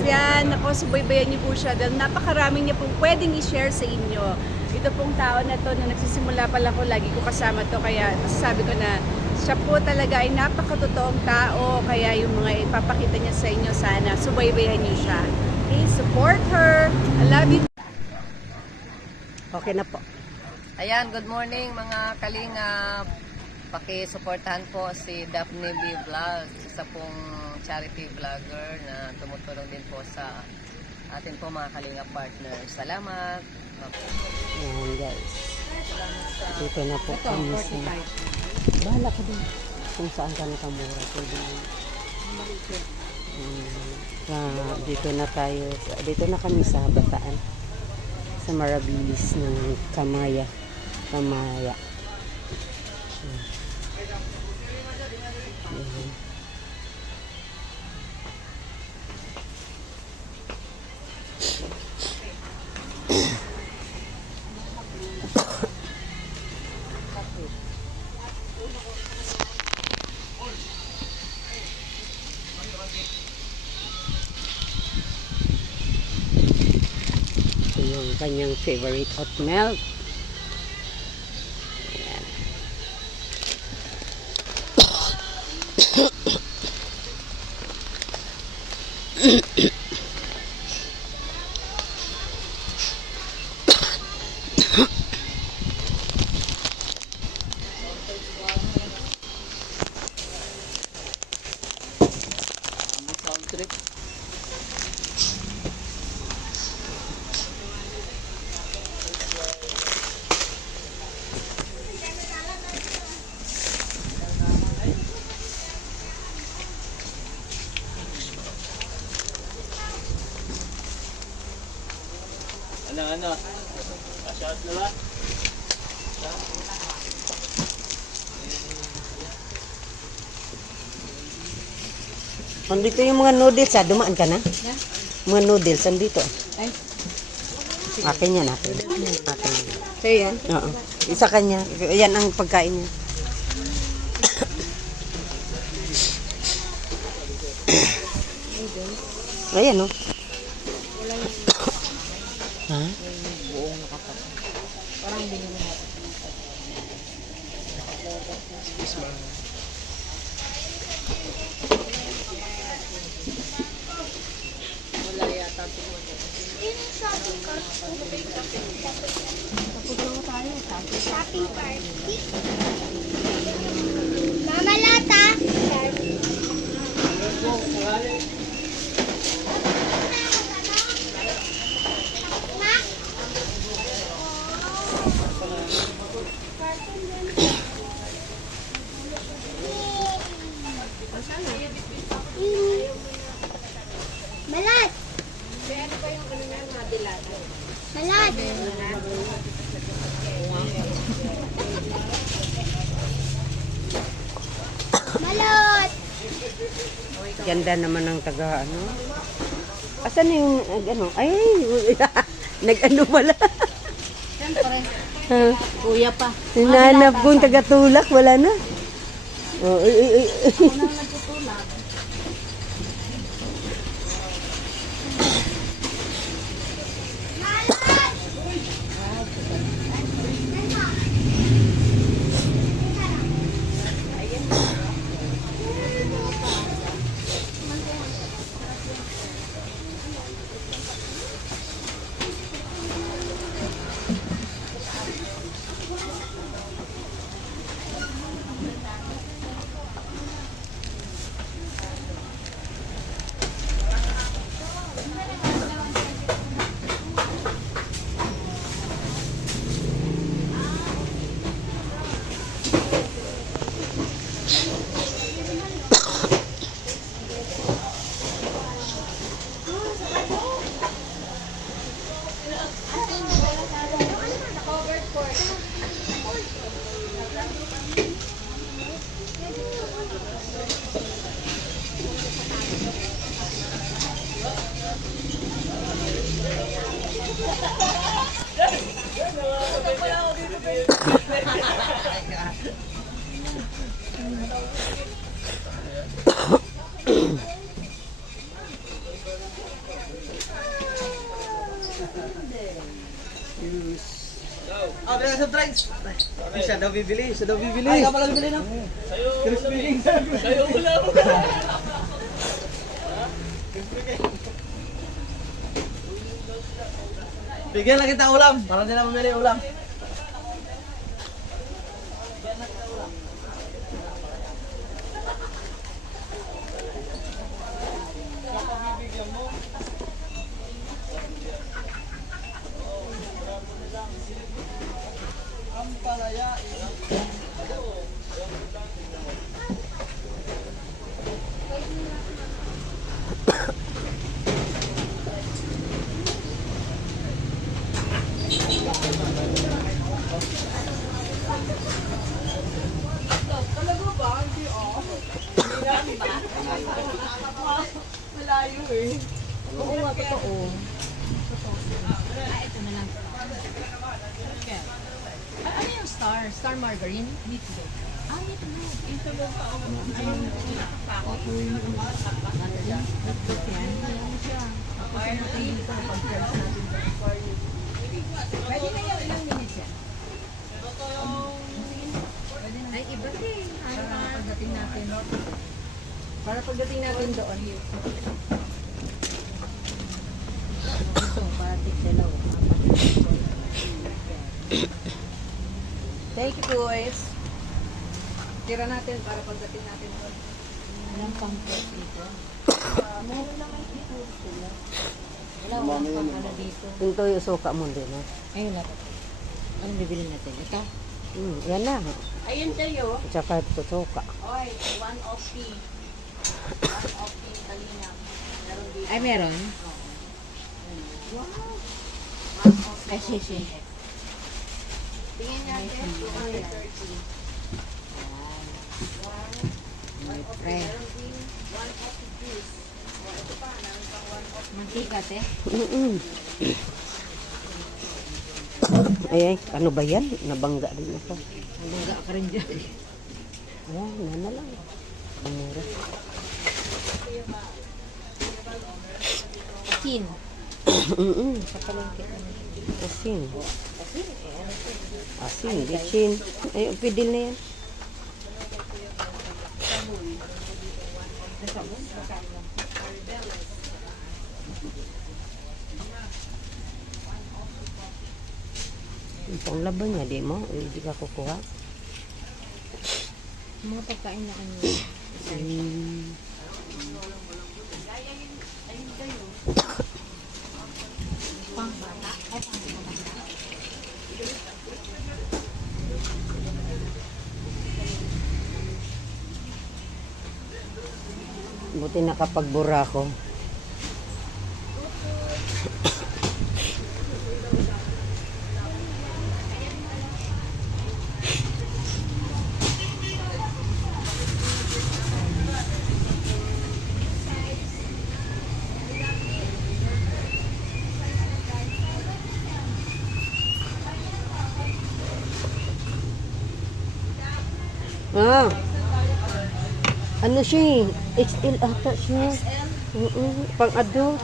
Yan, ako, subaybayan niyo po siya dahil napakaraming niya pong pwedeng i-share sa inyo. Ito pong tao na to, na nagsisimula pa lang ko, lagi ko kasama to, kaya masasabi ko na siya po talaga ay napakatotoong tao, kaya yung mga ipapakita niya sa inyo, sana subaybayan niyo siya. Okay, support her. I love you. Okay na po. Ayan, good morning mga kalingap. Paki-suportahan po si Daphne B. Vlogs, isa pong charity vlogger na tumutulong din po sa atin po mga kalingap partners. Salamat. Ayan guys. Dito na po kami sa... Bahala ka din. Kung saan ka nakamura. Pwede na. Dito na tayo. Dito na kami sa Bataan. Sa Marabilis ng Kamaya. Kamaya. Ito yung kanyang favorite hot milk. Ayan. Ano? Shout na ba? Andito yung mga noodles ha. Dumaan ka na? Mga noodles. Andito. Ay. Akin yan. Akin. Akin. Sa'yo yan? Oo. Isa kanya. Yan ang pagkain niya. Ayan o. Ha? Shopping party. Mama Lata. Malat. Malat. Malot. Ganda naman ng taga ano. Asan yung ano? Ay, nag-ano pala. Ha? Kuya pa. Hinanap kong taga-tulak, wala na. Oh, Ah, bilang sa drinks. Siya daw bibili. Ay, ka pala bibili no? Kayo wala mo. Bigyan lang kita ulam. Para hindi na mamili ulam. Ano yung star? Star margarine? Meatloaf. Ah, meatloaf. Meatloaf pa ako. Ayun, meatloaf yan. Ayan siya. Tapos yung natin dito, pag-press natin for you. Pwede na yan, ilang minutes yan? Ay, iba din. Para pagdating natin. Para pagdating natin doon. Ito, para tig-dalaw. Thank you, boys. Tira natin para pagdating natin doon. Walang pang-press dito. Meron naman dito sila. Walang pang-ano dito. Ito yung suka mo din, ha? Ayun na. Anong bibili natin? Ito? Yan na. Ayun tayo. Tsaka ito suka. Oy, one of tea. One of tea kanina. Meron dito. Ay, meron? Wow. Ay, sisi. Tingin natin, 230. May pre. Meron din one of the juice. O, ito pa, meron pang one of Mantika, te. Ay, ano ba yan? Nabangga rin ako. Nabangga ka rin dyan. Ayan, yan na lang. Ang mura. Asin. Sa palengke. Asin. Asin, bitchin. Ay, pidil na yan. Yung panglaban niya, di mo? Hindi ka kukuha. Mga pagkain na ano. Buti nakapagbura ko. Ah. Ano siya eh? XL ata siya. Pang-adult.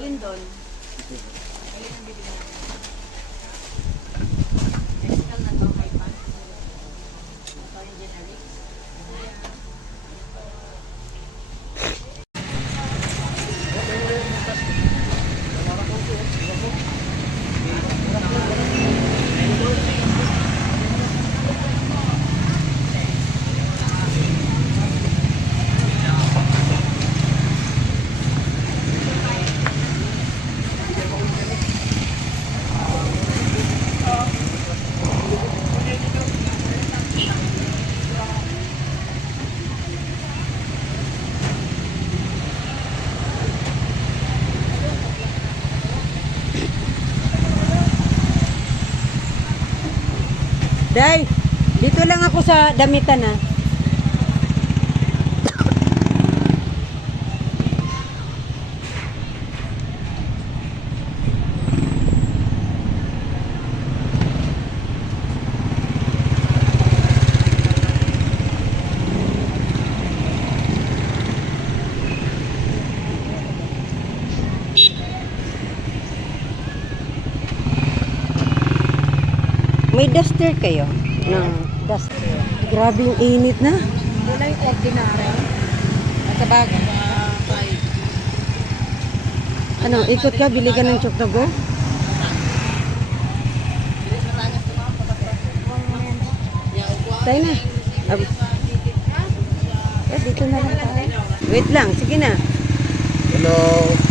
Alin doon? Day, dito lang ako sa damitan ah. duster kayo? Ng duster. Grabe yung init na. Wala yung ordinary. At sa bagay. Ano, ikot ka, bili ka ng choktogo? Tayo na. Dito na lang tayo. Wait lang, sige na. Hello.